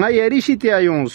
ngayeri shitiayons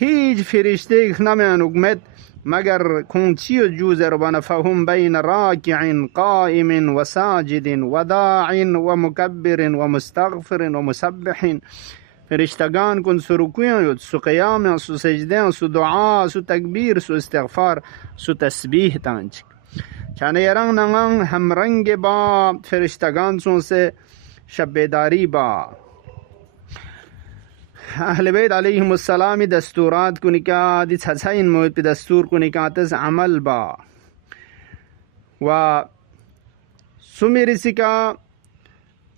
هیچ فرشته نمیانوگ مد مگر کنچی و جوزر و نفهم بین راکع قائم و ساجد و داع و مکبر و مستغفر و مسبح. فرشتگان کن سو رکوع سو قیام سو سجده سو دعا سو تکبیر سو استغفار سو تسبیح تانچ چانه یرنگ ننگن هم رنگ با فرشتگان سو سے شب بیداری با. اهل بیت علیهم السلام دستورات کو نکا دی چھچھائن موت پہ دستور کو نکاتس عمل با و سمیری سکا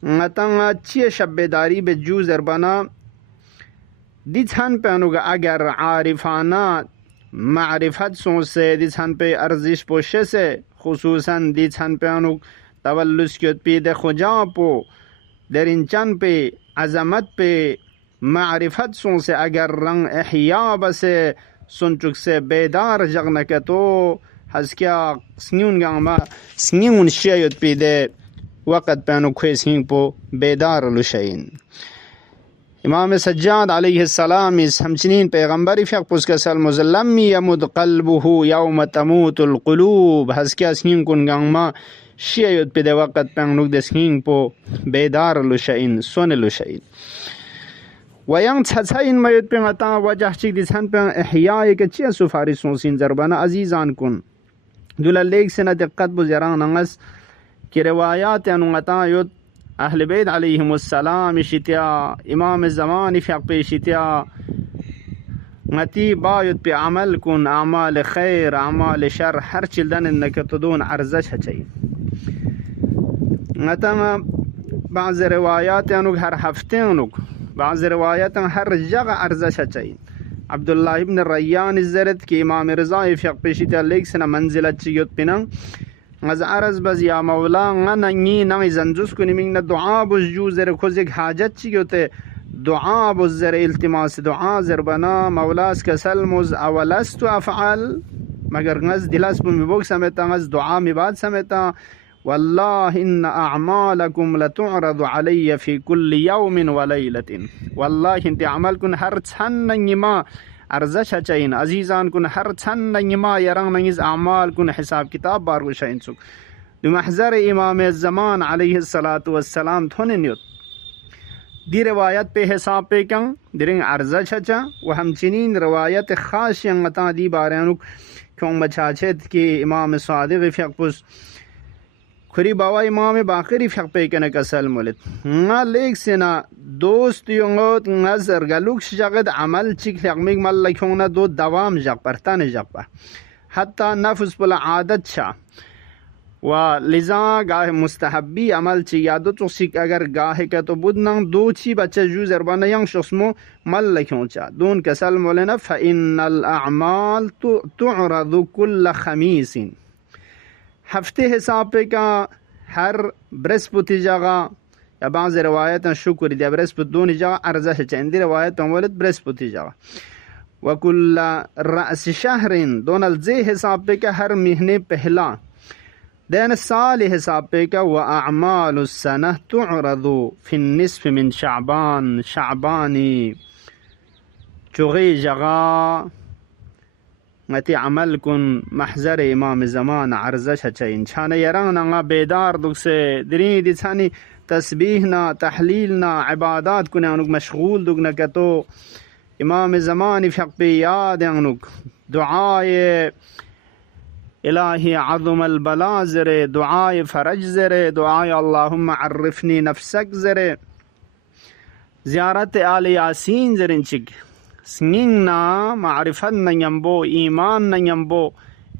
نتنگ چی شب بیداری بے جوزر بنا دی چھن پہنوگا اگر عارفانہ معرفت سو سے دی چھن پہ ارزش پوشے سے خصوصاً دی چھن پہنوگ تولس کیوت پی دے خجا پو درنچن پہ عظمت پہ معرفت سن سے اگر رنگ احیا بسے سن چک سے بیدار جگن کے تو ہز کیا سنیون گاما سنیون شیعت پی دے وقت پینو کھوی سنگ پو بیدار لشین. امام سجاد علیہ السلام اس ہمچنین پیغمبری فیق پس کا سلم لم یمد قلبه یوم تموت القلوب ہز کیا سنین کن گاما شیعت پی دے وقت پینو دے سنگ پو بیدار لشین سن لشین. ویان چھچھائن میت پہ غطا وجہ چک دی چھن پہ احیاء کے چیئے سفاری سونسین زربانا عزیزان کن دولا لیگ سے نا دقت بزیران ننگس کی روایات انو غطا یود اہل بیت علیہم السلام شتیا امام زمان فیق پہ شتیا غطی بایت پہ عمل کن اعمال خیر اعمال شر ہر چلدن انکتدون عرضش چاہیے. غطا بعض روایات انو ہر ہفتے انو بعض روایت ہر جگہ ارزش چاہیے. عبداللہ ابن ریان الزرد کی امام رضا فیق پیشیتا لیک سنا منزلت چیوت پنن از عرض بز یا مولا ننگی ننگی زنجوس کنی منگ دعا بز جو زر خوزک حاجت چیوتے دعا بز زر التماس دعا زر بنا مولاس کسل مز اولست افعال مگر غز دلاس بمی بوک سمیتا غز دعا می بعد سمیتا والله ان اعمالکم لتعرض علی فی کل یوم و لیلت. والله انت عمل کن ہر چھن ننگی ما ارزش چاہین عزیزان کن ہر چھن ننگی ما یرنگ ننگیز اعمال کن حساب کتاب بارگو شاین سک دو محضر امام الزمان علیہ السلام تھونن یوت دی روایت پہ حساب پہ کن درنگ ارزش چا و ہمچنین روایت خاص ینگتا دی بارانک کیوں بچاچت کی امام صادق فیق پس کھری باوا امام باقری فیق پہ کنے کسل مولد نا لیک سنا دوست یونگوت نظر گلوکش جگد عمل چک لغمیگ مل لکھونا دو دوام جگ پر تن جگ پر حتی نفس پلا عادت شا و لذا گاہ مستحبی عمل چی یادو تو سک اگر گاہ کے تو بدنang دو چی بچہ جو زربانا ینگ شخص مو مل لکھون چا دون کسل مولنا فإن الأعمال تعرض كل خمیس. ہفتے حساب پہ کا ہر برسپتی جگہ یا بعض روایت شکر دیا برسپت دونی جگہ ارزش چاہیے دی روایت مولد برسپتی جگہ وکل رأس شہر دون الزی حساب پہ کا ہر مہینے پہلا دین سال حساب پہ کا واعمال السنہ تعرض فی النصف من شعبان شعبانی چغی جگہ متی عمل کن محضر امام زمان عرضش چاہین چھانے یرنگ ننگا بیدار دک سے درین دی چھانی تسبیح نا تحلیل نا عبادات کنے انک مشغول دک نکتو امام زمان فیق پہ یاد انک دعائے الہی عظم البلا زرے دعائے فرج زرے دعائے اللہم عرفنی نفسک زرے زیارت آل یاسین زرین چک سنگنا معرفت نینبو ایمان نینبو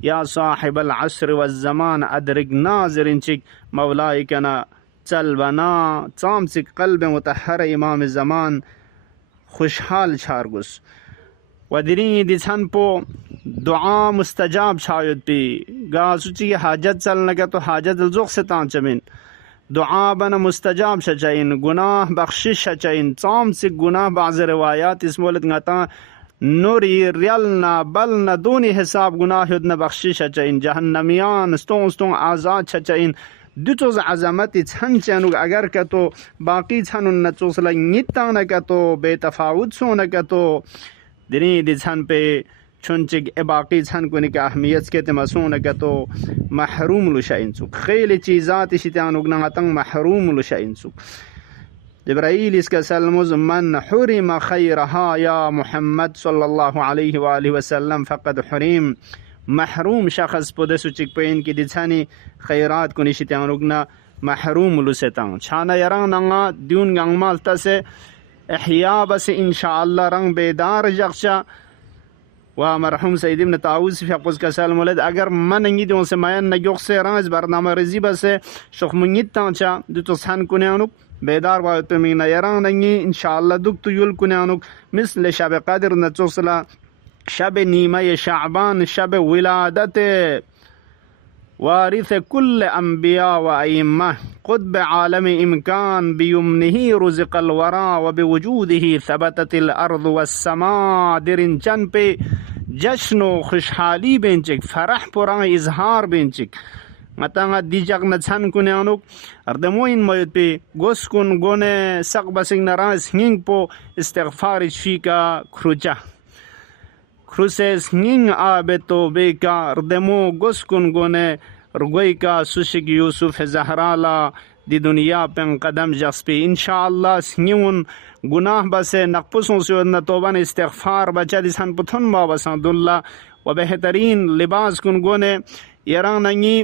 یا صاحب العصر والزمان ادرکنا زرین چک مولائی کنا چل بنا چام چک قلب متحر امام زمان خوشحال چھارگس و درین دی چھن پو دعا مستجاب چھایت پی گا سوچی حاجت چل نکا تو حاجت الزوق سے تانچمین دعا بنا مستجاب شچائن گناہ بخشش شچائن چام سے گناہ بعض روایات اس مولد گتا نوری ریلنا بلنا دونی حساب گناہ یدنا بخشش شچائن جہنمیان ستون آزاد شچائن دوتوز عظمت چند چنوگ اگر که تو باقی چنون نچوسلا نیتانه که تو به تفاوت سونه که تو دنی دی چند پی چونچه باقی چند کنی که اهمیت که تمسونه که تو محروم لشه اینسوک خیلی چیزاتی شیطانوگ نغتن محروم لشه اینسوک. جبرائیل اس کا سلمز من حرم خیرها یا محمد صلی الله علیه و آله و سلم فقد حریم محروم شخص پودسو چک پین کی دیچانی خیرات کنی شیطانوگنا محروم لستان چانا یران نغا دیون گنگمال تسه احیا بس انشاءاللہ رنگ بیدار جغشا و مرحوم سید ابن طاووس فی حقوز کا سلم ولد اگر من انگی دیون سے ماین نگوخ سے رنگ از برنامه رزی بس شخ منگیت تانچا دوتو سحن کنیانوگ بیدار باید پمینا یران نگی انشاءاللہ دکتو یول کنیانوگ مثل شب قدر نچوصلا شب نیمه شعبان شب ولادت وارث كل انبیاء و ائمه قطب عالم امکان بیمنه رزق الورا و بوجوده ثبتت الارض والسماء درین چند پہ جشن و خوشحالی بینچک فرح پران اظہار بینچک متانگا دیجاق نچان کنیانوک اردموین موید پہ گوس کن گونے سق بسنگ نراز ہنگ پو استغفار شفیقا کھروچا کروسس نینگ آبتو بیکا ردمو گسکن گونے رگوی کا سوشک یوسف زہرالا دی دنیا پن قدم جس پہ انشاءاللہ سنیون گناہ بسے نقپسوں سے ودنا توبان استغفار بچا دیسان پتھن بابا سنداللہ و بہترین لباس کن گونے یران ننگی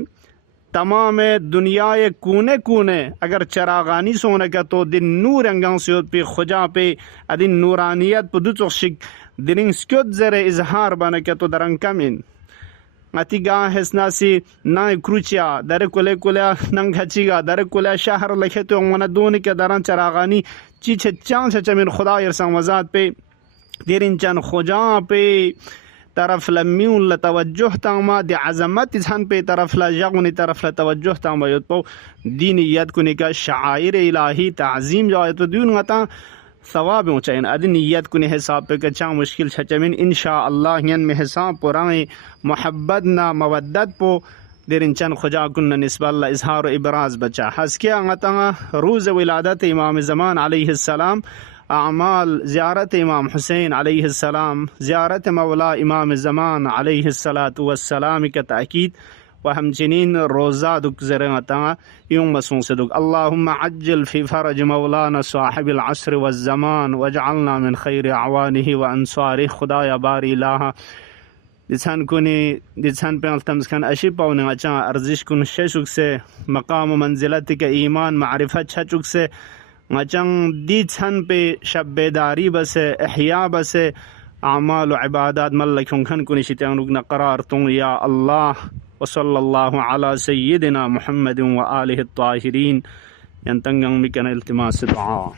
تمام دنیا کونے کونے اگر چراغانی سونے کا تو دن نور انگان سیود پہ خجا پہ ادن نورانیت پہ دو شک دنین سکیوت زر اظہار بنا که تو درن کمین اتیگاه هسناسی نای کروچیا در کله کله ننگ هچیگا در کله شهر لکه تو من دونی که درن چراغانی چی چه چان چه من خدا یرسان وزاد پی دیرین چان خجا پی طرف لمیون لتوجه تاما دی عظمت چان پی طرف لجغنی طرف لتوجه تاما یود پو دینیت کنی که شعائر الہی تعظیم جایت تو دیون غتا ثواب اونچائن ادی نیت کنی حساب پہ کچا مشکل چھچمین انشاءاللہ ین میں حساب پرائیں محبت نہ مودت پو دیرین چن خجا کن نسب اللہ اظہار و ابراز بچا حسکیا غتا روز ولادت امام زمان علیہ السلام اعمال زیارت امام حسین علیہ السلام زیارت مولا امام زمان علیہ الصلاۃ والسلام کا تاکید و همچنین روزہ دک زرنتا یوم مسون صدق اللهم عجل في فرج مولانا صاحب العصر والزمان واجعلنا من خیر اعوانه و انصاره خدایا باری الہ دیسان کنی دیسان پہ التمس کن اشی پاؤنے اچھا ارزش کن ششک سے مقام و منزلت کے ایمان معرفت چھچک سے اچھن دیسان پہ شب بیداری بس احیاء بس اعمال و عبادات ملکن کن کنی شیطان رکن قرار تون یا اللہ وصلى الله على سيدنا محمد وآله الطاهرين ينتنقم بكنا التماس دعاء